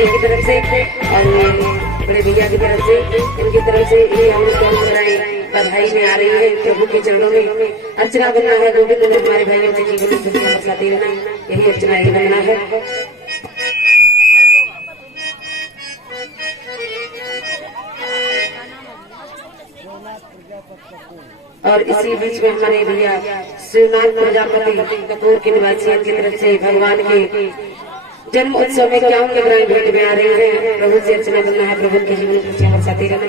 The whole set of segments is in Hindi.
जी की तरफ से और बड़े भैया की तरफ से, इनकी तरफ से ये हम लोग बधाई में आ रही है। प्रभु के चरणों में अर्चना करना है। गोविंद ने हमारे भाइयों के जीवन में खुशियां बरसाते रहना, यही अर्चना ही बनना है। और इसी बीच में हमारे भैया शिवनाथ प्रजापति कपूर के निवासियों की तरफ से भगवान के जन्म उत्सव में क्या उनके ग्रह भेंट में आ रही है। प्रभु से अर्चना करना है, प्रभु के जीवन में खुशियां बरसाते रहना।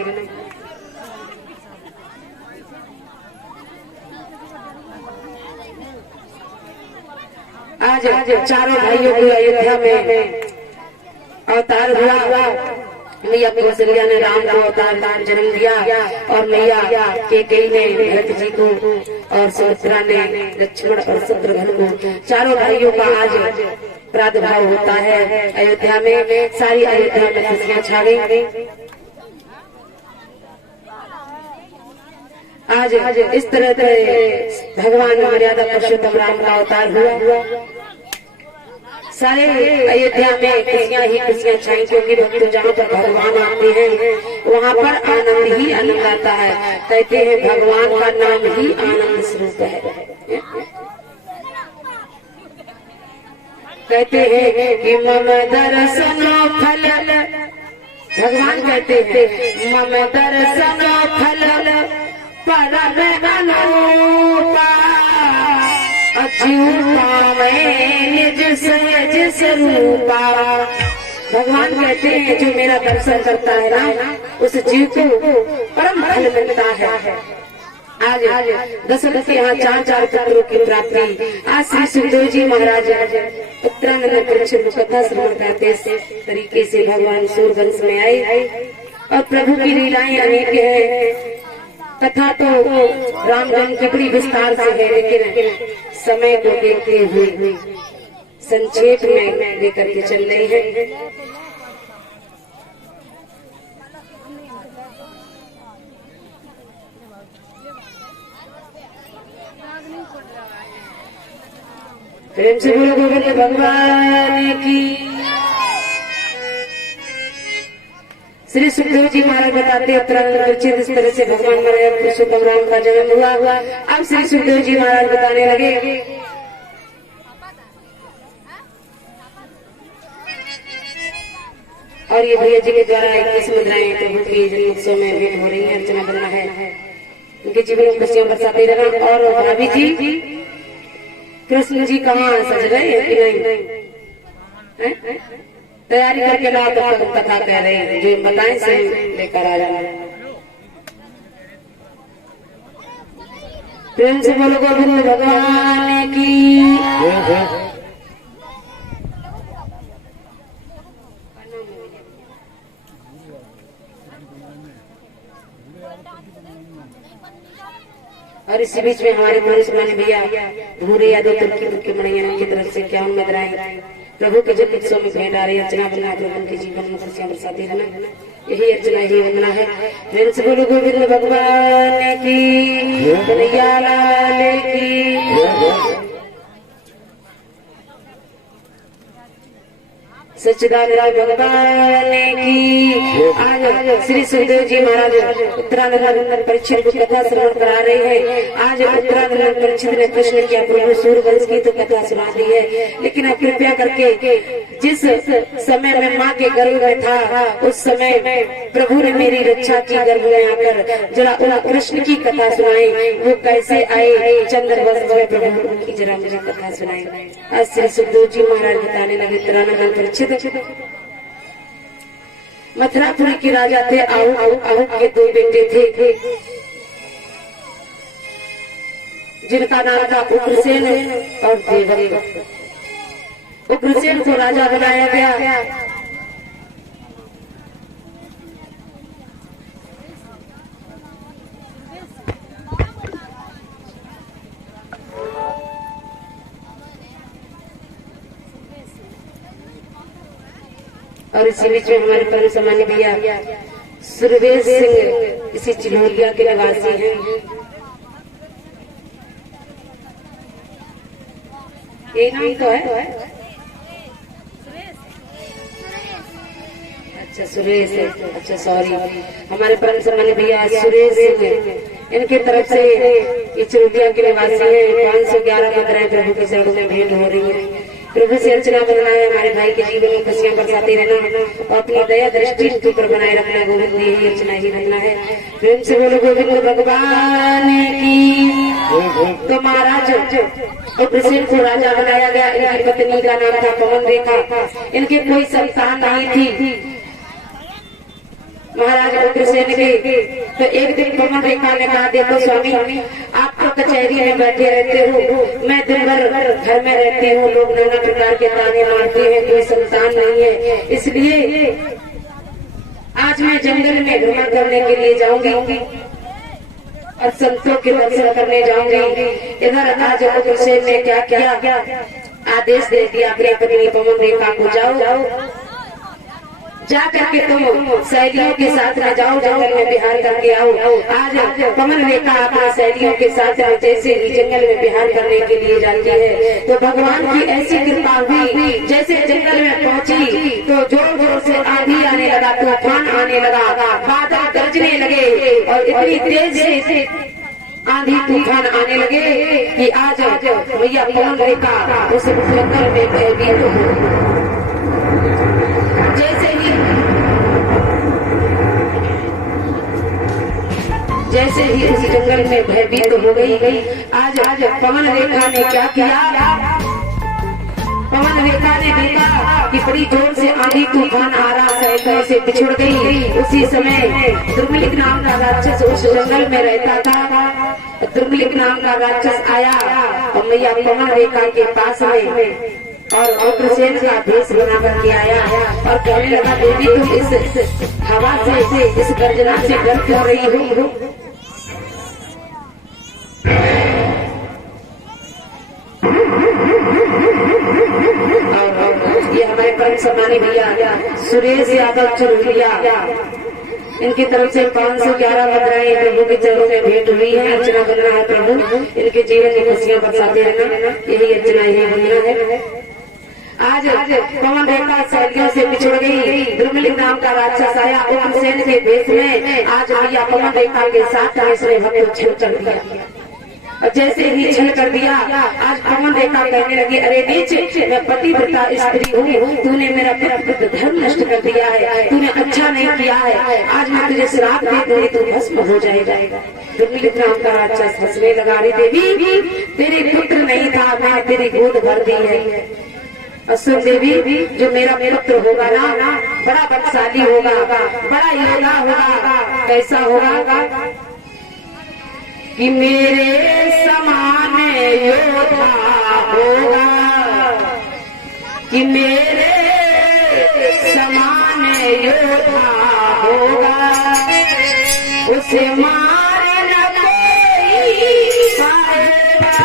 आज चारों भाइयों को अयोध्या में अवतार हुआ। मैया कौशल्या ने राम को अवतार जन्म दिया और मैया केकई ने भरत जी को और सुमित्रा ने लक्ष्मण और शत्रुघ्न को, चारों भाइयों का आज प्रादुर्भाव होता है अयोध्या में। सारी अयोध्या में खुशियां छा गई। आज इस तरह भगवान मर्यादा पुरुषोत्तम राम का अवतार हुआ। सारे अयोध्या में खुशियां ही खुशियां छाई, क्योंकि भक्त जहाँ पर भगवान आते हैं वहाँ पर आनंद ही आनंद आता है। कहते हैं भगवान का नाम ही आनंद स्वरूप है। कहते हैं कि मम दर्शनो फल, भगवान कहते हैं मम दर्शनो फल परम अनुपा, अच्युता मैं निज सहज स्वरूपा। भगवान कहते हैं जो मेरा दर्शन करता है ना, उस जीव को परम फल मिलता है। आज दशरथ के यहाँ चार पुत्रों की प्राप्ति। आज श्री सुखदेव जी महाराज पुत्रानंद परीक्षित कथा श्रवण करते तरीके से भगवान सूरवंश में आए और प्रभु की लीलाएं अनेक है। कथा तो राम जन्म की बड़ी विस्तार से है, लेकिन समय को देखते हुए संक्षेप में लेकर के चल रही है। प्रेम से बोलो गोविंद भगवान की। श्री सुखदेव जी महाराज बताते उत्तराखंड इस तरह से भगवान मर्यादा पुरुषोत्तम राम का जन्म हुआ। अब श्री सुखदेव जी महाराज बताने लगे और ये भैया जी के द्वारा 21 मुद्राएं प्रभु के जन्म उत्सव में भेंट हो रही है। अर्चना करना है, उनके जीवन में खुशियां बरसाते रहना। और भाभी जी कृष्ण जी कहाँ सज रहे हैं कि नहीं? तैयारी करके लाओ, तो कथा कह रहे हैं जो बताएं से लेकर आ जाए। प्रेम से बोलो गोविंद भगवान की। और इसी बीच में हमारे पुलिस मैंने भैया भूरे यादव तुर्की मणैया की तरफ से क्या मुद्राएं प्रभु के जन्म उत्सव में भेंट आ रही है। अर्चना करना है, प्रभु के जीवन में खुशियां बरसाते रहना, यही अर्चना ही वंदना है। प्रेम से बोलो गोविंद भगवान की, कन्हैया लाल की। सच्चिदानंद भगवान की। आज श्री सुखदेव जी महाराज उत्तरानंद परीक्षित को कथा श्रवण करा रहे हैं। आज उत्तरानंद परीक्षित ने प्रश्न किया प्रभु सूर्यवंश की तो कथा सुना दी है, लेकिन अब कृपया करके जिस समय में माँ के गर्भ में था उस समय प्रभु ने मेरी रक्षा की, गर्भ में आकर जरा उन कृष्ण की कथा सुनाई, वो कैसे आए चंद्रवंश में प्रभु की जरा मुझे कथा सुनाई। आज श्री सुखदेव जी महाराज बताने लगे उत्तरानंद परीक्षित मथुरापुरी के राजा थे। आहू के 2 बेटे थे जिनका नाम था उग्रसेन और देवदत्त। उग्रसेन को राजा बनाया गया। और इसी बीच में हमारे परम सम्मानी भैया सुरवेश सिंह इसी चिन्होलिया के निवासी हैं। एक नाम तो है अच्छा सुरेश, अच्छा सॉरी, हमारे परम सम्मानित भैया सुरेश इनके तरफ से ये चुरुटिया के निवासी है 511 मुद्राएं प्रभु के चरणों में भेंट हो रही है। प्रभु से अर्चना करना है, हमारे भाई के जीवन में खुशियां बरसाते रहना और अपनी दया दृष्टि उनके ऊपर बनाए रखना। गोविंद यही अर्चना ही रखना है। प्रेम से बोलो गोविंद भगवान की। तो महाराज उग्रसेन को राजा बनाया गया। इनकी पत्नी का नाम था पवन रेखा। इनके कोई संतान नहीं थी महाराज उग्रसेन के। तो एक दिन पवन रेखा ने कहा, देखो स्वामी, आप तो कचहरी में बैठे रहते हो, मैं दिन भर घर में रहती हूँ, लोग नाना प्रकार के ताने मारते हैं, कोई संतान नहीं है, इसलिए आज मैं जंगल में भ्रमण करने के लिए जाऊंगी और संतों के दर्शन करने जाऊंगी। इधर आज उग्रसेन ने क्या किया, आदेश दे दिया अपनी पत्नी पवन रेखा को, जाओ जा करके तुम सहेलियों के साथ में जाओ, जंगल में बिहार करके आओ। आज पवन रेखा अपनी सहेलियों के साथ में जैसे ही जंगल में बिहार करने के लिए जाती है तो भगवान की ऐसी कृपा हुई, जैसे जंगल में पहुंची तो जोर जोर से आंधी आने लगा, तूफान आने लगा, बादल गरजने लगे और इतनी तेज से आंधी तूफान आने लगे कि आज भैया पवन रेखा उस जंगल में भयभीत हो। जैसे ही उस जंगल में भयभीत हो गई। आज पवन रेखा ने क्या किया, पवन रेखा ने देखा कि बड़ी जोर से आंधी तूफान आ रहा है, से बिछुड़ गई। उसी समय दुर्मिलिक नाम का राक्षस उस जंगल में रहता था। दुर्मिलिक नाम का राक्षस आया और मैया पवन रेखा के पास में और उग्रसेन का भेष बना करके आया और कहने लगा, देवी तुम इस हवा से, इस गर्जना से डर क्यों रही हो? ये हमारे परम सम्मानित भैया सुरेश यादव चुरुलिया, इनकी तरफ से 511 मुद्राएं प्रभु के चरणों में भेंट हुई है। अर्चना करना है प्रभु, इनके जीवन की खुशियां बरसाते रहना, यही अर्चना ही बनना है। आज पवन रेखा सहेलियों से बिछुड़ गई। दुर्मिलिक नाम का राक्षस आया उग्रसेन के भेष में। आज भैया पवन रेखा के साथ इसने भक्त छल कर दिया और जैसे ही छल कर दिया, आज पवन रेखा कहने लगी, अरे नीच, मैं पतिव्रता स्त्री हूँ, तूने मेरा पितृ धर्म नष्ट कर दिया है, तूने अच्छा नहीं किया है, आज मैं तुझे श्राप दे दूंगी, तू भस्म हो जाएगा। दुर्मिलिक नाम का राक्षस हंसने लगा, अरे देवी तेरे पुत्र नहीं था, मैं तेरी गोद भर दी है। और सुन देवी, जो मेरा पुत्र होगा ना बड़ा बलशाली होगा, बड़ा योद्धा होगा। कैसा होगा कि मेरे समान योद्धा होगा, कि मेरे समान योद्धा होगा, उसे मार न कोई पाएगा।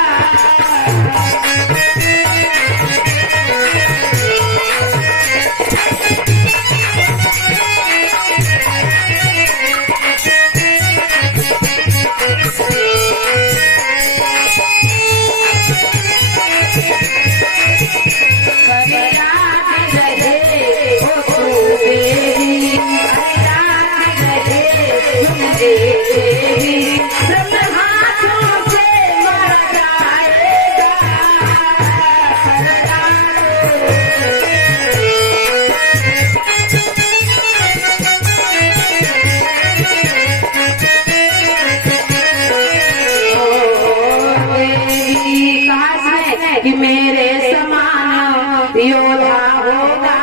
कि मेरे समान योद्धा होगा,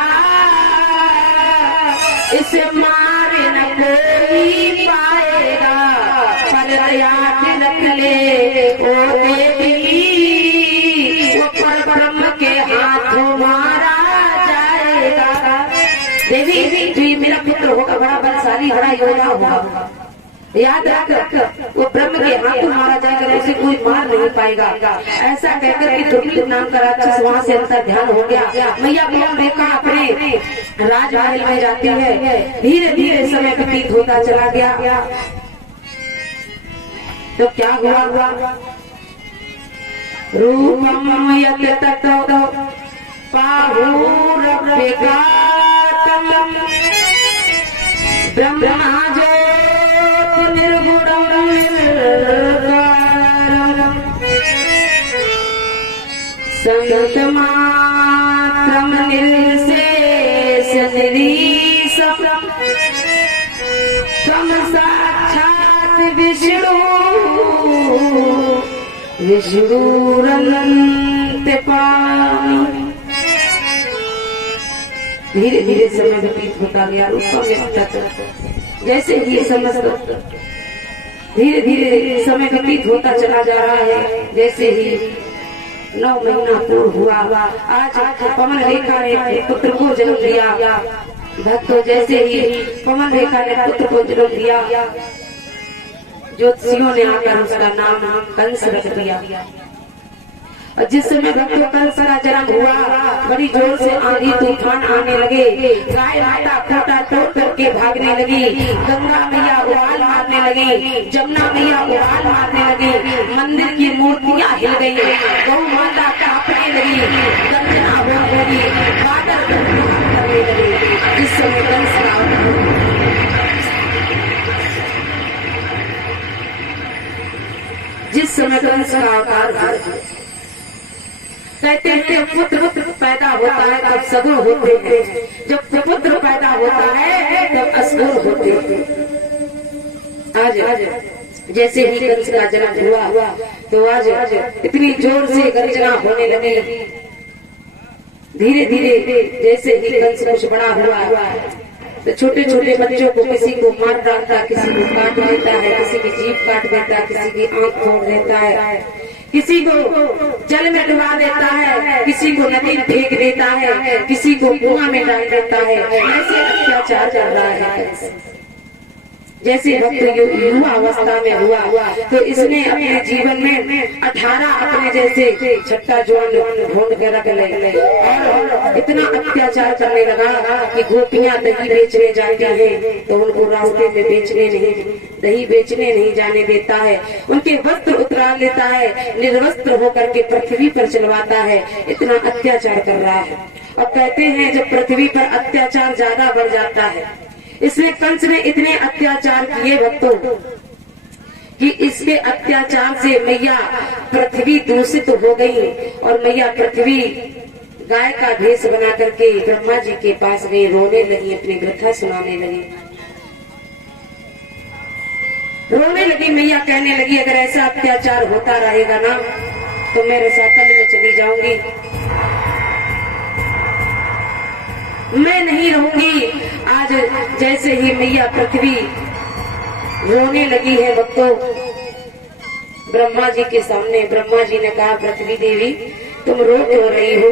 इसे मार न कोई पाएगा। पर याद रख ले ओ देवी, वो पर ब्रह्म के हाथों मारा जाएगा। देवी जी मेरा पुत्र होगा, बड़ा बलशाली, बड़ा योद्धा होगा, याद रख वो ब्रह्म के हाथों मारा जाएगा, उसे कोई मार नहीं पाएगा। ऐसा कहकर के दुर्मिलिक नाम का राक्षस वहाँ से अंतर ध्यान हो गया। मैया पवन रेखा अपने राजमहल में जाती है। धीरे धीरे समय व्यतीत होता चला गया। तो क्या हुआ, रूपम यत ततो पाहुरभ्यगातम ब्रह्मा ज्योति निर्गुणं निर्विकारं संतमात्रं निर्विशेष निरीशं त्वं साक्षात् विष्णु विष्णुरनंतपाणि। धीरे धीरे समय व्यतीत होता गया। जैसे ही समस्त धीरे धीरे समय व्यतीत होता चला जा रहा है, जैसे ही 9 महीना पूर्ण हुआ। आज पवन रेखा ने पुत्र को जन्म दिया। भक्तों, जैसे ही पवन रेखा ने पुत्र को जन्म दिया, ज्योतिषियों ने आकर उसका नाम कंस रख दिया। और जिस समय भक्तों कंस का जन्म हुआ, बड़ी जोर से आंधी तूफान आने लगे। गाय माता खूंटा तोड़ करके भागने लगी। गंगा मैया उबाल मारने लगी। जमुना मैया उबाल मारने लगी। मंदिर की मूर्तियां हिल गई। गौ माता कांपने लगी। गर्जना होने लगी। बादल करने लगे। जिस समय कंस का आकार कहते हैं जब पुत्र पैदा होता है तब सगुण होते हैं, जब पुत्र पैदा होता है तब असगुण होते हैं। आज जैसे ही कंस का जन्म हुआ तो आज इतनी जोर से गर्जना होने लगी। धीरे धीरे जैसे ही कंस कुछ बड़ा हुआ तो छोटे छोटे बच्चों को किसी को मार डालता, किसी को काट देता है, किसी की जीभ काट देता है, किसी की आंख फोड़ देता है, किसी को जल में डुबा देता है, किसी को नदी में फेंक देता है, किसी को कुआं में डाल देता है। ऐसे अत्याचार चल रहा है। जैसे भक्त युवा अवस्था में हुआ तो इसने अपने जीवन में 18 अपने जैसे छट्टा जवान ढूंढ के रख ले और इतना अत्याचार करने लगा कि गोपियां दही बेचने जाती हैं तो उनको रास्ते में दही बेचने नहीं जाने देता है। उनके वस्त्र उतार लेता है, निर्वस्त्र होकर के पृथ्वी पर चलवाता है। इतना अत्याचार कर रहा है। और कहते हैं जब पृथ्वी पर अत्याचार ज्यादा बढ़ जाता है, इसलिए कंस ने इतने अत्याचार किए भक्तों कि इसके अत्याचार से मैया पृथ्वी दूषित हो गई और मैया पृथ्वी गाय का भेष बना करके ब्रह्मा जी के पास गई, रोने लगी, अपनी व्यथा सुनाने लगी। रोने लगी मैया, कहने लगी अगर ऐसा अत्याचार होता रहेगा ना तो मैं रसातल में चली जाऊंगी, मैं नहीं रहूंगी। आज जैसे ही मैया पृथ्वी रोने लगी है भक्तों ब्रह्मा जी के सामने, ब्रह्मा जी ने कहा पृथ्वी देवी तुम रो क्यों रही हो?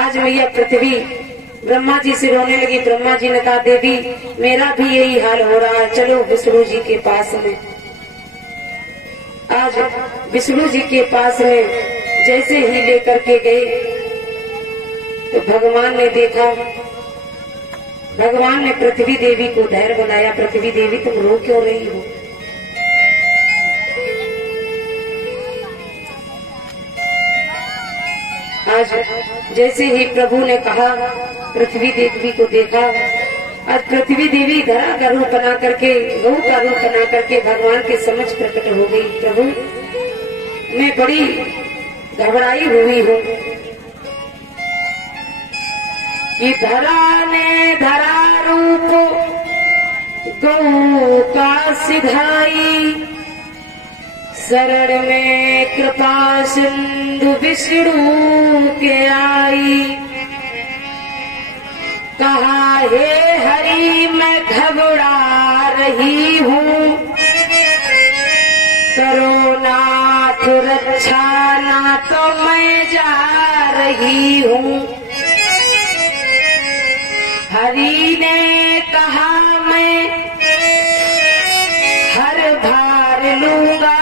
आज मैया पृथ्वी ब्रह्मा जी से रोने लगी। ब्रह्मा जी ने कहा देवी मेरा भी यही हाल हो रहा है, चलो विष्णु जी के पास में। आज विष्णु जी के पास में जैसे ही लेकर के गए तो भगवान ने देखा, भगवान ने पृथ्वी देवी को धैर्य बनाया। पृथ्वी देवी तुम रो क्यों रही हो? आज जैसे ही प्रभु ने कहा, पृथ्वी देवी को देखा, आज पृथ्वी देवी धरा का रूप बना करके, गौ का रूप बना करके भगवान के समक्ष प्रकट हो गई। प्रभु मैं बड़ी घबराई हुई हूँ कि धरा ने धरा रूप गौ का सिधाई, शरण में कृपा सिंधु विष्णु के आई। कहा हे हरि मैं घबरा रही हूँ, करो नाथ रक्षा ना तो मैं जा रही हूँ। हरि ने कहा मैं हर भार लूंगा,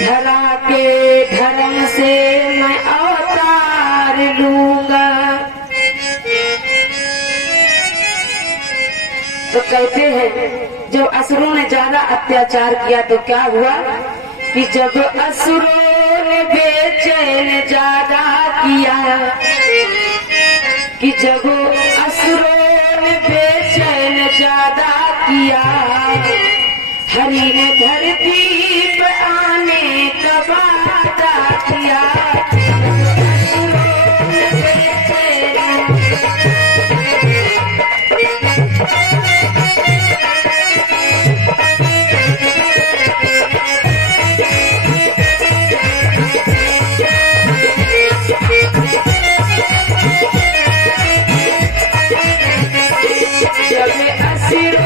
धरा के धर्म से मैं अवतार लूंगा। तो कहते हैं जब असुरों ने ज्यादा अत्याचार किया तो क्या हुआ कि जब असुरों ने बेच बेचैन ज्यादा किया कि जब असुरों ने बेचैन ज्यादा किया, हरि ने धरती पर आने का वादा किया। जब असुरों